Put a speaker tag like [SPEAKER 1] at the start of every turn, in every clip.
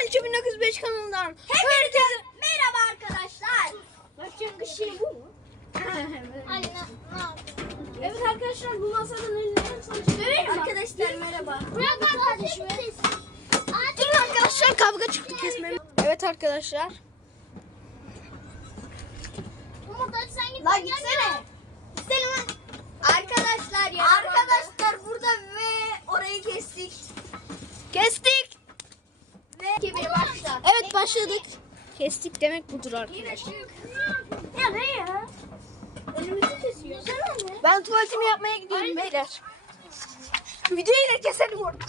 [SPEAKER 1] Balıkçı 1905 kanalından.
[SPEAKER 2] Herkese merhaba arkadaşlar.
[SPEAKER 1] Başka bir şey bu mu?
[SPEAKER 2] Ay ne
[SPEAKER 1] Evet arkadaşlar, bu masadan ellerini çalıştırıyorum.
[SPEAKER 2] Arkadaşlar merhaba.
[SPEAKER 1] Merhaba kardeşim. Durun arkadaşlar, kavga çıktı, kesmem. Evet arkadaşlar.
[SPEAKER 2] Umut hadi sen git.
[SPEAKER 1] Lan gitsene.
[SPEAKER 2] Gitsene lan. Arkadaşlar burada ve orayı kestik.
[SPEAKER 1] Kestik.
[SPEAKER 2] Ve 2-1 başla.
[SPEAKER 1] Evet, başladık. Kestik demek budur arkadaşlar.
[SPEAKER 2] Ya ne ya? Elimizi kesiyor. Sen anne.
[SPEAKER 1] Ben tuvaletimi yapmaya gidiyorum beyler. Videoyu da keselim orada.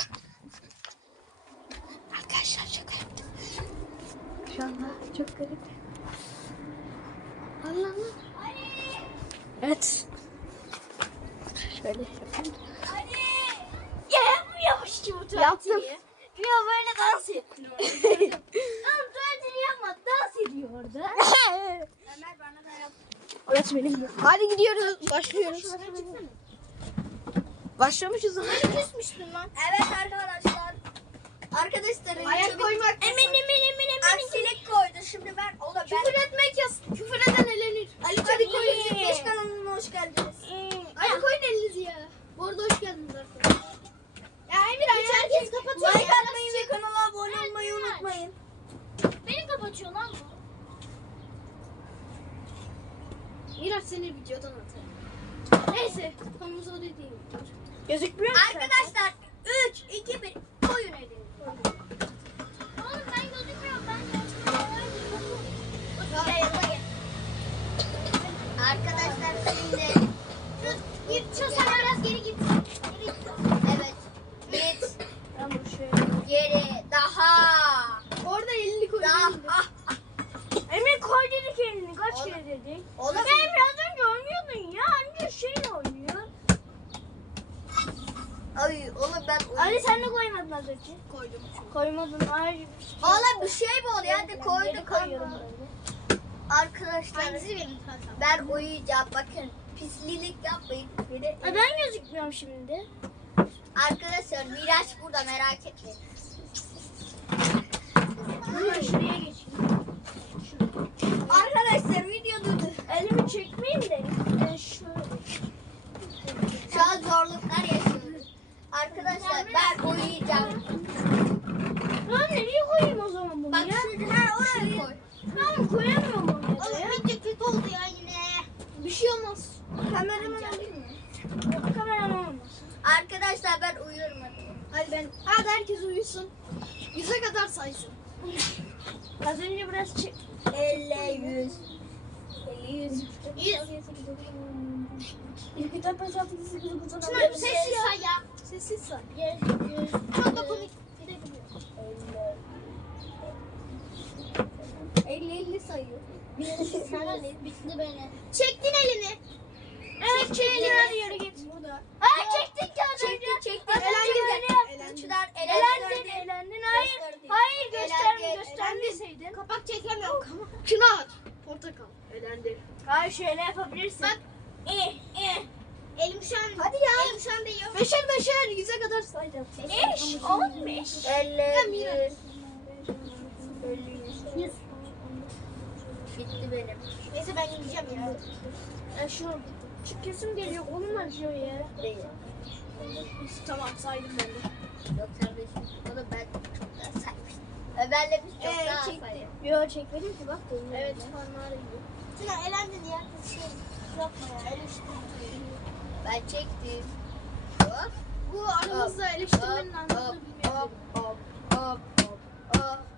[SPEAKER 1] Arkadaşlar şaka yaptım. Şu anda çok garip. Allah Allah. Evet. Şöyle yapayım.
[SPEAKER 2] Ya yapmıyormuş ki bu tuvaletini.
[SPEAKER 1] Yaptım.
[SPEAKER 2] Ya böyle dans ettin orada. Tamam tuvaletini yapma. Dans ediyor orada. Ömer bana da yap.
[SPEAKER 1] Evet benim. Hadi gidiyoruz. Başlıyoruz. Başlamışız ama.
[SPEAKER 2] Küsmüştün lan. Evet arkadaşlar. Arkadaşlar
[SPEAKER 1] Ayak koymak.
[SPEAKER 2] Emin. Aksilik koydu. Şimdi ben o da ben.
[SPEAKER 1] Küfür etmek yaz. Küfür eden elenir.
[SPEAKER 2] Ali Çelik 5 kanalına hoş geldiniz.
[SPEAKER 1] Hadi koyun elinizi ya. Bu arada hoş geldiniz arkadaşlar. Ya Emir, herkes kapatıyor.
[SPEAKER 2] Like atmayı ve kanala abone olmayı unutmayın.
[SPEAKER 3] Beni kapatıyor lan bu.
[SPEAKER 1] Miraç seni videodan atarım. Neyse. Konumuz o değil. Gözükmüyor mu?
[SPEAKER 2] Arkadaşlar 3, 2, 1 koyun elini.
[SPEAKER 3] Oğlum ben gözükmüyorum ben
[SPEAKER 2] Arkadaşlar şimdi
[SPEAKER 3] Git şu sen biraz geri git.
[SPEAKER 2] evet git
[SPEAKER 1] Tamam şöyle.
[SPEAKER 2] geri daha
[SPEAKER 1] Orada elini koy.
[SPEAKER 2] daha
[SPEAKER 1] Emir koy dedik elini. Kaç
[SPEAKER 2] Oğlum.
[SPEAKER 1] kere dedik?
[SPEAKER 2] oğlum
[SPEAKER 1] Emir az önce oynuyordun ya. Anca şeyle oynuyor.
[SPEAKER 2] ay oğlum ben
[SPEAKER 1] Ali sen de koymadın az önce. Koydum. Koymadın. Hayır.
[SPEAKER 2] oğlum bir şey mi oluyor hadi koyduk
[SPEAKER 1] koyuyorum
[SPEAKER 2] ama.
[SPEAKER 1] böyle.
[SPEAKER 2] Arkadaşlar ben uyuyacağım bakın pislilik yapmayın beni.
[SPEAKER 1] Ben gözükmüyorum şimdi.
[SPEAKER 2] Arkadaşlar Miraç burada merak etmeyin.
[SPEAKER 1] Hemen şuraya geçeyim.
[SPEAKER 2] Arkadaşlar video durdu.
[SPEAKER 1] Elimi çekmeyeyim de. Şöyle.
[SPEAKER 2] Şu an zorluklar yaşıyoruz. Arkadaşlar ben uyuyacağım.
[SPEAKER 1] Ben nereye koyayım o zaman bunu
[SPEAKER 2] Bak
[SPEAKER 1] ya?
[SPEAKER 2] şuraya oraya koy.
[SPEAKER 1] Ben koyamıyorum onu ya.
[SPEAKER 2] Oğlum video kötü oldu ya yine.
[SPEAKER 1] Bir şey olmaz.
[SPEAKER 2] Kameraman alayım mı?
[SPEAKER 1] Kameraman olmaz.
[SPEAKER 2] Arkadaşlar ben uyuyorum hadi.
[SPEAKER 1] Hadi herkes uyusun. 100'e kadar saysın. Az önce biraz çek.
[SPEAKER 2] 50, 100. 50, 100.
[SPEAKER 1] 100.
[SPEAKER 2] Çınar sessiz say ya.
[SPEAKER 1] Sessiz say.
[SPEAKER 2] Çok da komik. 50 sayıyor.
[SPEAKER 3] Bitti beni.
[SPEAKER 2] Çektin elini.
[SPEAKER 1] Evet çektim, hadi yürü git. Burada.
[SPEAKER 2] Çektik ya. Çektik. Çınar
[SPEAKER 1] Elendin. Hayır göstermeseydin.
[SPEAKER 2] Kapak çekemiyorum.
[SPEAKER 1] Çınar. Portakal. Elendi. Hayır şöyle yapabilirsin.
[SPEAKER 2] Bak. Elim şu an. Hadi ya. Elim şu an değiyor.
[SPEAKER 1] Beşer 100'e kadar sayacağım.
[SPEAKER 3] 5, 15.
[SPEAKER 2] 50, 100. Bitti benim. Neyse ben gideceğim ya.
[SPEAKER 1] Şu kesim geliyor. Kolum acıyor ya.
[SPEAKER 2] Değil.
[SPEAKER 1] Tamam saydım ben de.
[SPEAKER 2] Yok sen beş. Onu ben çok daha saymıştım. Ömer'le biz çok daha saydık.
[SPEAKER 1] Yo çekmedim ki bak.
[SPEAKER 2] Evet parmağı yiyor.
[SPEAKER 3] Çınar elendin ya. Şey yapma ya.
[SPEAKER 2] Ben çektim. Hop.
[SPEAKER 1] Bu aramızda eleştirmenin anlamını bilmiyorum.
[SPEAKER 2] Hop.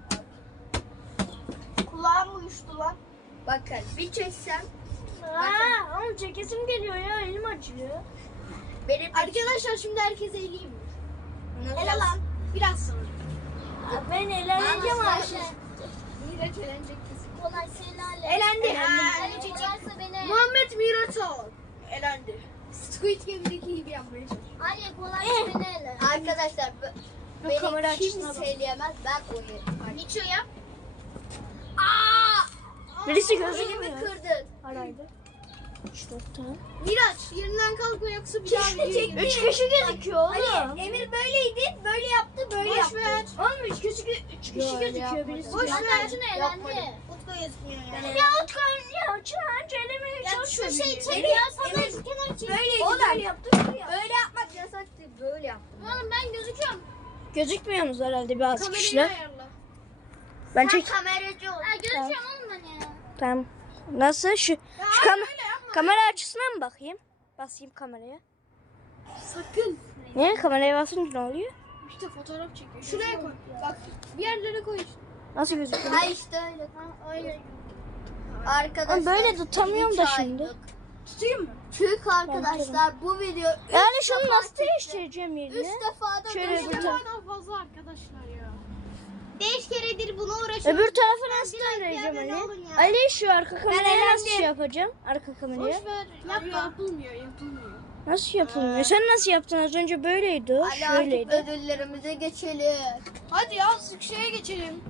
[SPEAKER 1] Kulağım uyuştu lan.
[SPEAKER 2] Bakın bir çeksem
[SPEAKER 1] Oğlum çekesim geliyor ya, elim acıyor.
[SPEAKER 2] benim
[SPEAKER 1] Arkadaşlar şimdi herkese eleyeyim mi?
[SPEAKER 2] ele lan.
[SPEAKER 1] Biraz sonra. Ben eğleneceğim
[SPEAKER 2] Ama
[SPEAKER 1] Ayşe.
[SPEAKER 2] sen-
[SPEAKER 1] Miraç eğlenecek kesin.
[SPEAKER 3] Kolay şeylerle.
[SPEAKER 1] Elendi.
[SPEAKER 3] Ali kolaysa beni.
[SPEAKER 1] Muhammed Miraç ol. Elendi. Squid Game'deki gibi yapmaya çalış.
[SPEAKER 3] Ali kolaysa beni ele.
[SPEAKER 2] Arkadaşlar
[SPEAKER 1] kamera
[SPEAKER 2] beni
[SPEAKER 1] açısına bak.
[SPEAKER 2] kimse eleyemez. Ben oynarım.
[SPEAKER 3] Niço yap.
[SPEAKER 2] Aa!
[SPEAKER 1] Birisi
[SPEAKER 2] Elimi
[SPEAKER 1] gözükmüyor.
[SPEAKER 2] kırdın.
[SPEAKER 1] Haraydı.
[SPEAKER 2] 3-4 tane.
[SPEAKER 1] Miraç yerinden kalkma yoksa bir daha videoya gir.
[SPEAKER 2] 3 kişi gözüküyor oğlum.
[SPEAKER 1] Emir böyleydi, böyle yaptı, böyle
[SPEAKER 2] Boş
[SPEAKER 1] yaptı.
[SPEAKER 2] ver. Oğlum 3 kişi gözüküyor birisi.
[SPEAKER 1] Boş ver.
[SPEAKER 3] Şunu elendi.
[SPEAKER 1] Utku gözükmüyor yani.
[SPEAKER 2] Ya Utku ya Çınar elemeye çalışıyor.
[SPEAKER 3] Şu şey
[SPEAKER 2] beni.
[SPEAKER 3] çek ya sana kenar çek.
[SPEAKER 1] Böyleydi,
[SPEAKER 2] Oğlum,
[SPEAKER 1] böyle yaptı, böyle yaptı.
[SPEAKER 2] Öyle yapmak yasaktı. Böyle yap.
[SPEAKER 3] Oğlum ben gözüküyorum.
[SPEAKER 2] Gözükmüyorsunuz herhalde bazı
[SPEAKER 1] Kamerayı
[SPEAKER 2] kişiler.
[SPEAKER 1] ayarla.
[SPEAKER 2] Ben çek.
[SPEAKER 3] Kameracı ol. Ha gözüküyorum oğlum ben ya.
[SPEAKER 2] Tamam. Nasıl? Şu kamera açısına mı bakayım? Basayım kameraya.
[SPEAKER 1] Sakın.
[SPEAKER 2] Niye? Kameraya basınca ne oluyor?
[SPEAKER 1] İşte fotoğraf çekiyor. Şuraya koy. Bak bir yerlere koy.
[SPEAKER 2] Nasıl gözüküyor?
[SPEAKER 3] Ha işte öyle. Ha öyle. Arkadaşlar.
[SPEAKER 2] Ama böyle tutamıyorum da
[SPEAKER 3] üç
[SPEAKER 2] şimdi.
[SPEAKER 3] aylık.
[SPEAKER 1] Tutayım mı?
[SPEAKER 3] Türk arkadaşlar bu video
[SPEAKER 2] Yani şunu nasıl değiştireceğim
[SPEAKER 3] 3
[SPEAKER 2] yerine?
[SPEAKER 3] defa da
[SPEAKER 2] Şöyle
[SPEAKER 1] Üç
[SPEAKER 2] bir
[SPEAKER 1] defa
[SPEAKER 2] tane.
[SPEAKER 1] daha fazla arkadaşlar ya.
[SPEAKER 3] 5 keredir bunu uğraşıyorum.
[SPEAKER 2] Öbür tarafa nasıl döndüreceğim Ali? Ali şu arka kameraya nasıl şey yapacağım? Arka kameraya.
[SPEAKER 1] Boş ver. Yapılmıyor, yapılmıyor.
[SPEAKER 2] Nasıl yapılmıyor? Sen nasıl yaptın? Az önce böyleydi o.
[SPEAKER 3] Hadi artık
[SPEAKER 2] Şöyleydi.
[SPEAKER 3] ödüllerimize geçelim.
[SPEAKER 1] Hadi ya şeye geçelim.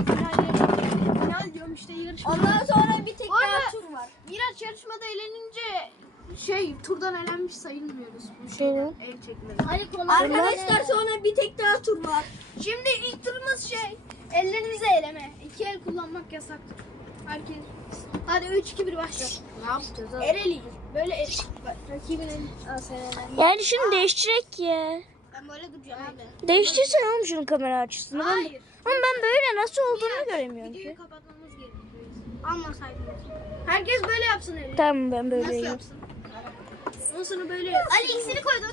[SPEAKER 1] Final diyorum işte yarışma.
[SPEAKER 3] Ondan sonra bir tek
[SPEAKER 1] Bu arada-
[SPEAKER 3] daha tur var.
[SPEAKER 1] Miraç yarışmada elenince turdan elenmiş sayılmıyoruz bu
[SPEAKER 2] Şey
[SPEAKER 1] şeyden el çekmeyi.
[SPEAKER 3] Hadi kolay.
[SPEAKER 2] Arkadaşlar,
[SPEAKER 3] sonra bir tek daha tur var.
[SPEAKER 1] Şimdi ilk turumuz ellerinizi eleme. 2 el kullanmak yasak. Herkes. Hadi 3-2-1 başla.
[SPEAKER 3] Ne yapacağız abi?
[SPEAKER 1] El eleyin. Böyle el. Bak, rakibin eli. Aa, sen elendin.
[SPEAKER 2] Yani şunu değiştirek ya.
[SPEAKER 1] Ben böyle duracağım abi.
[SPEAKER 2] Değiştirsen oğlum şunun kamera açısını.
[SPEAKER 1] Hayır.
[SPEAKER 2] Ama ben böyle nasıl olduğunu göremiyorum
[SPEAKER 1] Videoyu
[SPEAKER 2] ki.
[SPEAKER 1] kapatmamız gerekiyor. Almasaydınız. Herkes böyle yapsın eli.
[SPEAKER 2] Tamam ben
[SPEAKER 1] Nasıl
[SPEAKER 2] böyleyim.
[SPEAKER 1] yapsın? Ondan sonra böyle yapsın.
[SPEAKER 3] Ali ikisini koydun.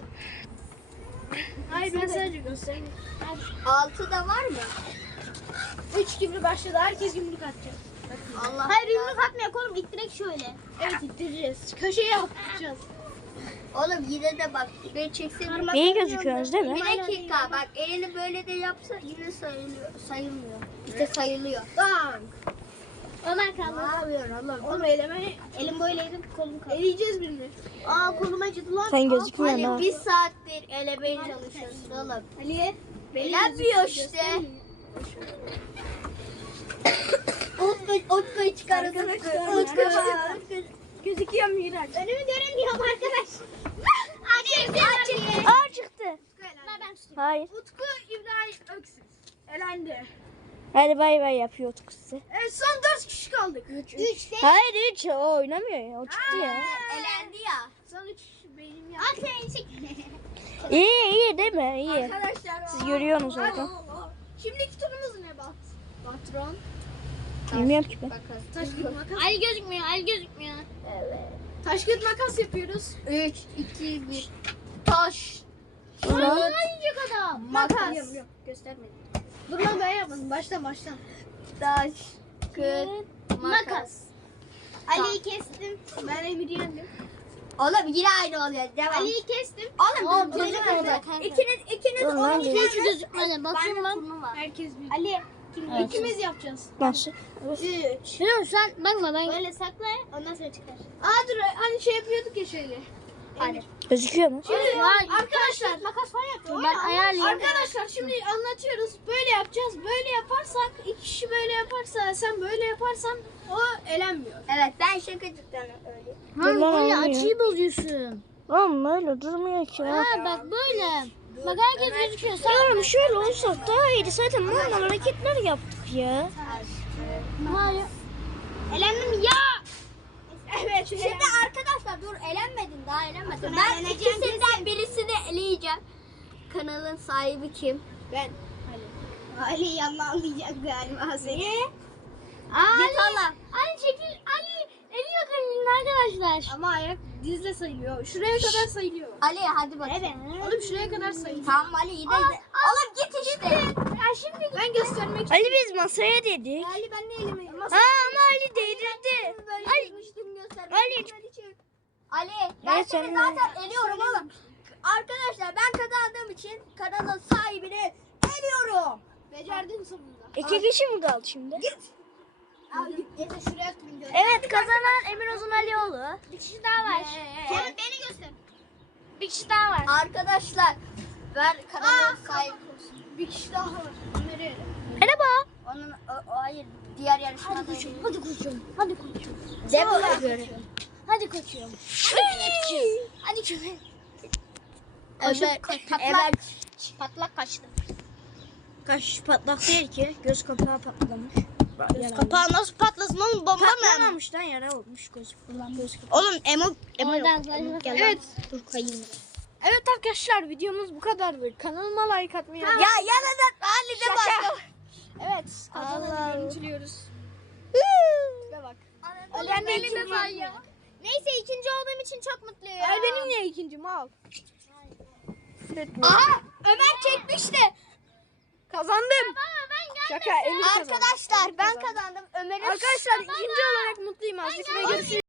[SPEAKER 1] Hayır ben sadece göstereyim.
[SPEAKER 3] 6 da var mı?
[SPEAKER 1] 3-2-1 başladı. Herkes yumruk atacak.
[SPEAKER 3] Allah.
[SPEAKER 1] Hayır yumruk atmayak oğlum. İttirek şöyle. Evet ittireceğiz. Köşeye atacağız.
[SPEAKER 3] Oğlum yine de bak. Ben çeksene.
[SPEAKER 2] İyi gözüküyorsunuz değil mi?
[SPEAKER 3] Bir dakika bak elini böyle de yapsa yine sayılmıyor. İşte sayılıyor.
[SPEAKER 1] Dank.
[SPEAKER 3] Ömer kaldı.
[SPEAKER 1] Ne yapıyorsun oğlum? Oğlum eleme.
[SPEAKER 3] Elim böyleydi kolum kaldı.
[SPEAKER 1] Eleyeceğiz birini. Aa kolum acıdı lan.
[SPEAKER 2] Sen gözükmüyorsun ha.
[SPEAKER 3] Ali bir saattir elemeye çalışıyorsun oğlum.
[SPEAKER 1] Ali.
[SPEAKER 3] Elenmiyor işte. Utku'yu çıkarın. Utku.
[SPEAKER 1] Gözüküyor Miraç.
[SPEAKER 3] Önümü göremiyorum arkadaş. Hadi hadi.
[SPEAKER 2] Aa çıktı.
[SPEAKER 3] Ben tutayım.
[SPEAKER 2] Hayır.
[SPEAKER 1] Utku İbrahim Öksüz. Elendi.
[SPEAKER 2] Hadi bay bay yapıyor Utku size.
[SPEAKER 1] Evet son 4 kişi kaldık.
[SPEAKER 3] 3 değil.
[SPEAKER 2] Hayır hiç o oynamıyor ya. O çıktı ya.
[SPEAKER 3] Elendi ya.
[SPEAKER 1] Son 3 beynim ya.
[SPEAKER 3] Al sen çek.
[SPEAKER 2] İyi değil mi? İyi.
[SPEAKER 3] Arkadaşlar.
[SPEAKER 2] Siz görüyorsunuz oradan.
[SPEAKER 1] Şimdiki turumuz ne Bat? Patron.
[SPEAKER 2] Bilmiyorum ki ben.
[SPEAKER 1] Taş kağıt makas.
[SPEAKER 3] Ali gözükmüyor. Ali gözükmüyor. Evet.
[SPEAKER 1] Taş kağıt makas yapıyoruz.
[SPEAKER 3] 3 2 1. Taş.
[SPEAKER 2] Ulan.
[SPEAKER 3] Yiyecek adam.
[SPEAKER 1] Makas. Yok göstermedim. Dur lan ben yapmadım. Baştan.
[SPEAKER 3] Taş. Kağıt. Makas.
[SPEAKER 1] Ali'yi kestim. Ben Emir'i yendim.
[SPEAKER 3] Oğlum yine aynı oluyor. Devam.
[SPEAKER 1] Ali'yi kestim.
[SPEAKER 3] Oğlum
[SPEAKER 1] Dur,
[SPEAKER 3] ikiniz
[SPEAKER 2] Dur lan.
[SPEAKER 3] hiç gözükmedi. Bakayım ben.
[SPEAKER 1] Herkes bir.
[SPEAKER 3] Ali.
[SPEAKER 2] Evet.
[SPEAKER 1] İkimiz yapacağız.
[SPEAKER 2] Nasıl?
[SPEAKER 1] 3.
[SPEAKER 3] Dur sen bakma ben.
[SPEAKER 1] Böyle sakla. Ondan sonra çıkar. Aa dur hani şey yapıyorduk ya şöyle.
[SPEAKER 3] Hadi.
[SPEAKER 2] Gözüküyor mu?
[SPEAKER 1] Şimdi
[SPEAKER 3] Vay.
[SPEAKER 1] arkadaşlar
[SPEAKER 3] Makas falan yapıyor.
[SPEAKER 1] Oyna,
[SPEAKER 3] Ben ayarlayayım.
[SPEAKER 1] Arkadaşlar şimdi anlatıyoruz. Böyle yapacağız. Böyle yaparsak 2 kişi böyle yaparsa sen böyle yaparsan o elenmiyor.
[SPEAKER 3] Evet ben şakacıktan öyle.
[SPEAKER 2] Dur lan olmuyor.
[SPEAKER 3] açıyı bozuyorsun.
[SPEAKER 2] Oğlum öyle durmuyor ki ya.
[SPEAKER 3] Ha bak böyle. Bak herkes gözüküyor. Sen
[SPEAKER 2] Oğlum şöyle olsak daha iyiydi. Zaten normal hareketler yaptık ya.
[SPEAKER 3] Hayır.
[SPEAKER 1] Elendim ya. Evet
[SPEAKER 3] Şimdi arkadaşlar dur elenmedin daha elenmedin. Ben
[SPEAKER 1] eleneceğim
[SPEAKER 3] ikisinden birisini eleyeceğim. Kanalın sahibi kim?
[SPEAKER 1] ben. Ali yalanlayacak galiba seni.
[SPEAKER 3] Git hala.
[SPEAKER 1] Ali çekil. Ali eli yok elinin arkadaşlar. Ama ayak dizle sayılıyor. Şuraya kadar sayılıyor.
[SPEAKER 3] Ali hadi bak. Evet.
[SPEAKER 1] Oğlum şuraya kadar sayılıyor.
[SPEAKER 3] Tamam Ali yine de. Oğlum git işte.
[SPEAKER 1] Ya şimdi ben göstermek için.
[SPEAKER 2] Ali biz masaya dedik.
[SPEAKER 3] Ali ben de elemedim.
[SPEAKER 2] Ha ama Ali değdirdi. Ali. Ali.
[SPEAKER 3] Ali ben
[SPEAKER 2] Evet,
[SPEAKER 3] seni
[SPEAKER 2] sen-
[SPEAKER 3] zaten eliyorum oğlum. Arkadaşlar ben kazandığım için kanalın sahibini eliyorum.
[SPEAKER 1] Becerdin sonunda.
[SPEAKER 2] 2 kişi mi kaldı şimdi?
[SPEAKER 3] Yeter şuraya koyun.
[SPEAKER 2] Evet kazanan Emir Ozan Alioğlu.
[SPEAKER 3] Bir kişi daha var.
[SPEAKER 1] Sen beni göster.
[SPEAKER 3] Bir kişi daha var. Arkadaşlar ver kanalın sahibi.
[SPEAKER 1] Bir kişi daha var. Nereye?
[SPEAKER 2] Merhaba.
[SPEAKER 3] Onun hayır diğer yarışmada.
[SPEAKER 2] Hadi konuşalım. Hadi konuşalım.
[SPEAKER 3] Devam.
[SPEAKER 2] Hadi koçum. Hadi köpek.
[SPEAKER 3] Evet.
[SPEAKER 2] Patlak kaçtı.
[SPEAKER 3] Kaş patlak değil ki. Göz kapağı patlamış.
[SPEAKER 2] Göz kapağı nasıl patlasın oğlum? Bomba mı?
[SPEAKER 3] Patlamamış lan, yara olmuş göz kapağı.
[SPEAKER 2] Oğlum emo yok.
[SPEAKER 3] Evet.
[SPEAKER 2] Dur kayayım.
[SPEAKER 3] Evet arkadaşlar, videomuz bu kadardı. Kanalıma like atmayı.
[SPEAKER 2] Ya yanına halide bak.
[SPEAKER 3] Evet.
[SPEAKER 2] Allah.
[SPEAKER 3] Kazananı görüntülüyoruz. Şuraya bak.
[SPEAKER 2] Ben
[SPEAKER 3] de ikinci
[SPEAKER 2] Neyse ikinci olduğum için çok mutluyum.
[SPEAKER 3] Ay benim niye ikincim, al.
[SPEAKER 2] Aha Ömer çekmişti.
[SPEAKER 3] Kazandım.
[SPEAKER 2] Baba ben
[SPEAKER 3] Şaka, Emir kazandı.
[SPEAKER 2] Arkadaşlar
[SPEAKER 3] Emir
[SPEAKER 2] ben
[SPEAKER 3] kazandı.
[SPEAKER 2] kazandım. Ömer'in
[SPEAKER 3] Arkadaşlar ikinci olarak mutluyum. Azıcık ve görüşürüz.